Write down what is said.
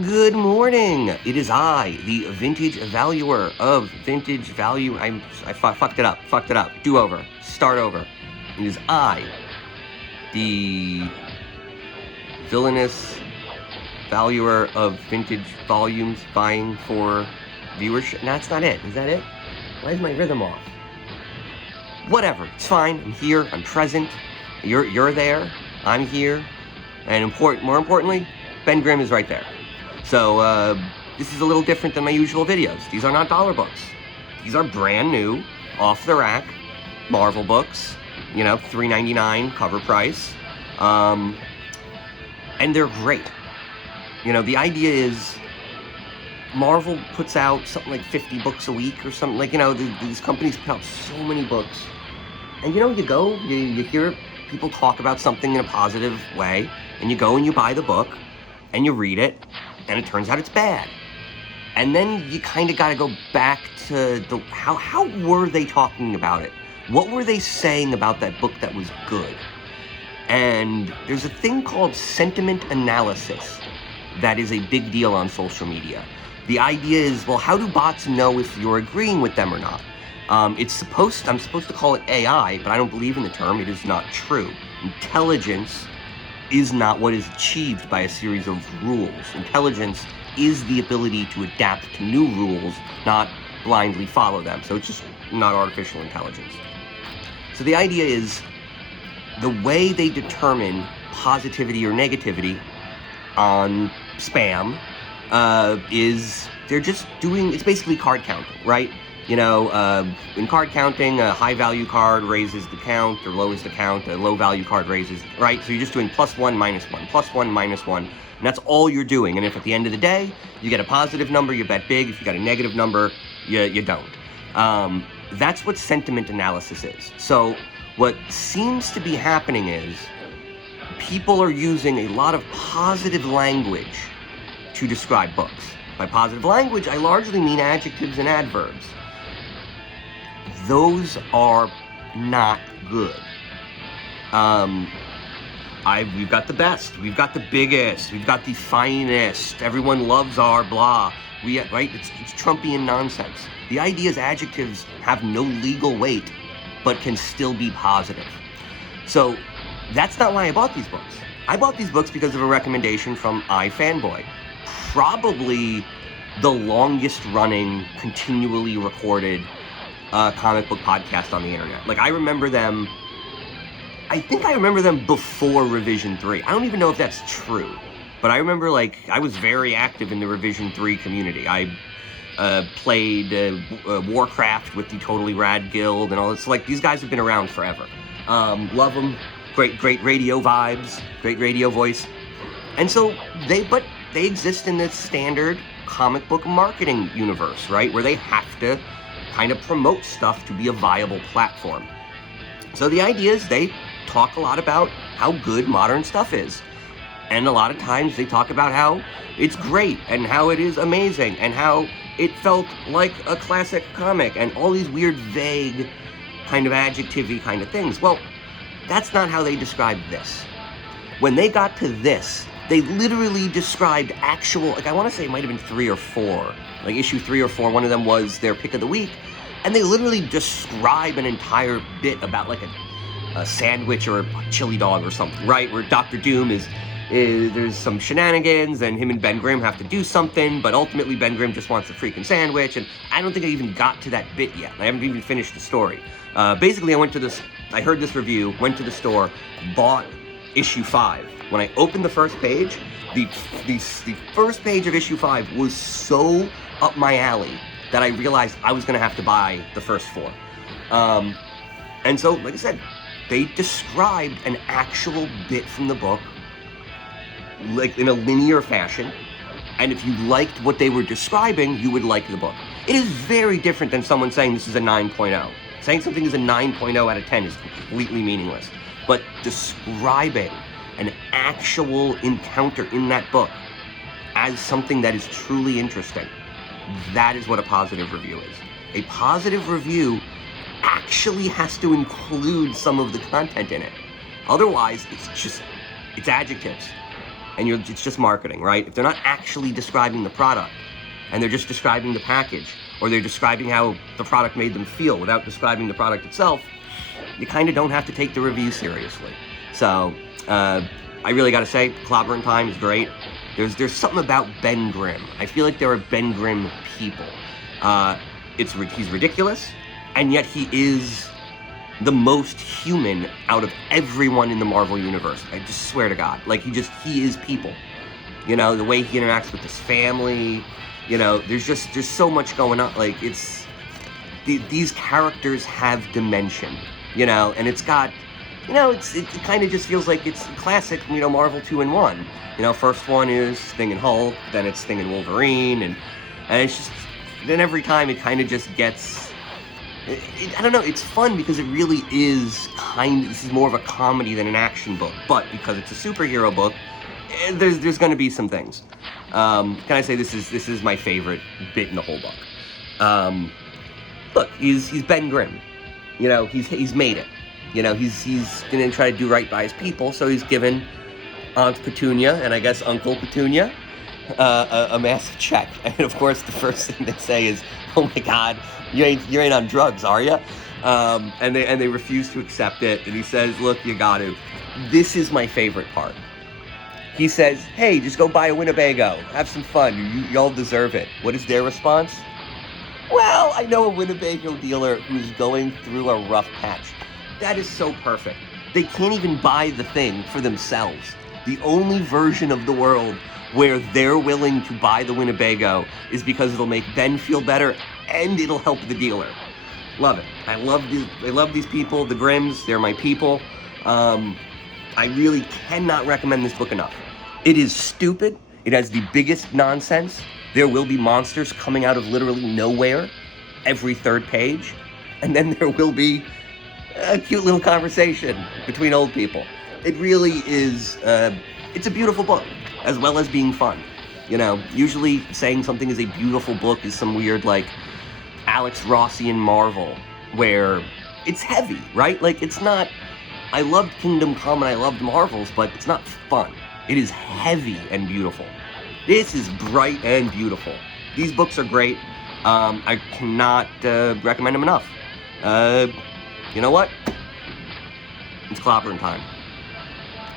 Good morning. It is I, the vintage valuer of Vintage Value. I fucked it up. Do over. Start over. It is I, the villainous valuer of vintage volumes buying for viewership. No, that's not it. Is that it? Why is my rhythm off? Whatever. It's fine. I'm here. I'm present. You're there. I'm here. And more importantly, Ben Grimm is right there. So this is a little different than my usual videos. These are not dollar books. These are brand new, off the rack, Marvel books. You know, $3.99 cover price. And they're great. You know, the idea is Marvel puts out something like 50 books a week or something. Like, you know, these companies put out so many books. And, you know, you hear people talk about something in a positive way, and you go and you buy the book, and you read it, and it turns out it's bad. And then you kind of got to go back to how were they talking about it? What were they saying about that book that was good? And there's a thing called sentiment analysis that is a big deal on social media. The idea is, well, how do bots know if you're agreeing with them or not? I'm supposed to call it AI, but I don't believe in the term. It is not true. Intelligence is not what is achieved by a series of rules. Intelligence is the ability to adapt to new rules, not blindly follow them. So it's just not artificial intelligence. So the idea is the way they determine positivity or negativity on spam is they're just doing, it's basically card counting, right? You know, in card counting, a high-value card raises the count or lowers the count. A low-value card raises, right? So you're just doing +1, -1, +1, -1, and that's all you're doing. And if at the end of the day, you get a positive number, you bet big. If you got a negative number, you don't. That's what sentiment analysis is. So what seems to be happening is people are using a lot of positive language to describe books. By positive language, I largely mean adjectives and adverbs. Those are not good. We've got the best, we've got the biggest, we've got the finest, everyone loves our blah. Right? It's Trumpian nonsense. The idea is adjectives have no legal weight, but can still be positive. So that's not why I bought these books. I bought these books because of a recommendation from iFanboy. Probably the longest running, continually recorded comic book podcast on the internet. Like, I think I remember them before Revision 3. I don't even know if that's true, but I remember, like, I was very active in the Revision 3 community. I played Warcraft with the Totally Rad Guild and all this. Like, these guys have been around forever. Love them. Great radio vibes, great radio voice. And so they exist in this standard comic book marketing universe, right? Where they have to kind of promote stuff to be a viable platform. So the idea is they talk a lot about how good modern stuff is. And a lot of times they talk about how it's great and how it is amazing and how it felt like a classic comic and all these weird, vague, kind of adjective-y kind of things. Well, that's not how they described this. When they got to this, they literally described actual, like, I want to say it might have been 3 or 4, like issue 3 or 4, one of them was their pick of the week, and they literally describe an entire bit about like a sandwich or a chili dog or something, right? Where Dr. Doom is there's some shenanigans and him and Ben Grimm have to do something, but ultimately Ben Grimm just wants a freaking sandwich, and I don't think I even got to that bit yet. I haven't even finished the story. Basically, I heard this review, went to the store, bought issue 5. When I opened the first page, the first page of issue 5 was so up my alley that I realized I was going to have to buy the first 4. And so, like I said, they described an actual bit from the book, like in a linear fashion, and if you liked what they were describing, you would like the book. It is very different than someone saying this is a 9.0. Saying something is a 9.0 out of 10 is completely meaningless. But describing an actual encounter in that book as something that is truly interesting, that is what a positive review is. A positive review actually has to include some of the content in it. Otherwise, it's adjectives. and it's just marketing, right? If they're not actually describing the product, and they're just describing the package, or they're describing how the product made them feel without describing the product itself, you kind of don't have to take the review seriously. So, I really gotta say, Clobberin Time is great. There's something about Ben Grimm. I feel like there are Ben Grimm people. He's ridiculous, and yet he is the most human out of everyone in the Marvel Universe. I just swear to God. Like, he is people. You know, the way he interacts with his family, you know, there's so much going on. Like, these characters have dimension, you know, and it's got, you know, it kind of just feels like it's classic, you know, Marvel 2-in-1. You know, first one is Thing and Hulk, then it's Thing and Wolverine, and it's just, then every time it kind of just gets, I don't know, it's fun because it really is this is more of a comedy than an action book, but because it's a superhero book, there's going to be some things. Can I say this is my favorite bit in the whole book? Look, he's Ben Grimm. You know, he's made it. You know, he's going to try to do right by his people, so he's given Aunt Petunia, and I guess Uncle Petunia, a massive check. And of course, the first thing they say is, "Oh my God, you ain't on drugs, are you?" And they refuse to accept it. And he says, "Look, you got to." This is my favorite part. He says, "Hey, just go buy a Winnebago. Have some fun. You all deserve it." What is their response? "Well, I know a Winnebago dealer who's going through a rough patch." That is so perfect. They can't even buy the thing for themselves. The only version of the world where they're willing to buy the Winnebago is because it'll make Ben feel better and it'll help the dealer. Love it. I love these people, the Grimms. They're my people. I really cannot recommend this book enough. It is stupid. It has the biggest nonsense. There will be monsters coming out of literally nowhere every third page. And then there will be a cute little conversation between old people. It really is, it's a beautiful book, as well as being fun. You know, usually saying something is a beautiful book is some weird, like, Alex Rossian Marvel, where it's heavy, right? Like, it's not, I loved Kingdom Come and I loved Marvels, but it's not fun. It is heavy and beautiful. This is bright and beautiful. These books are great. I cannot recommend them enough. You know what? It's Clobberin Time.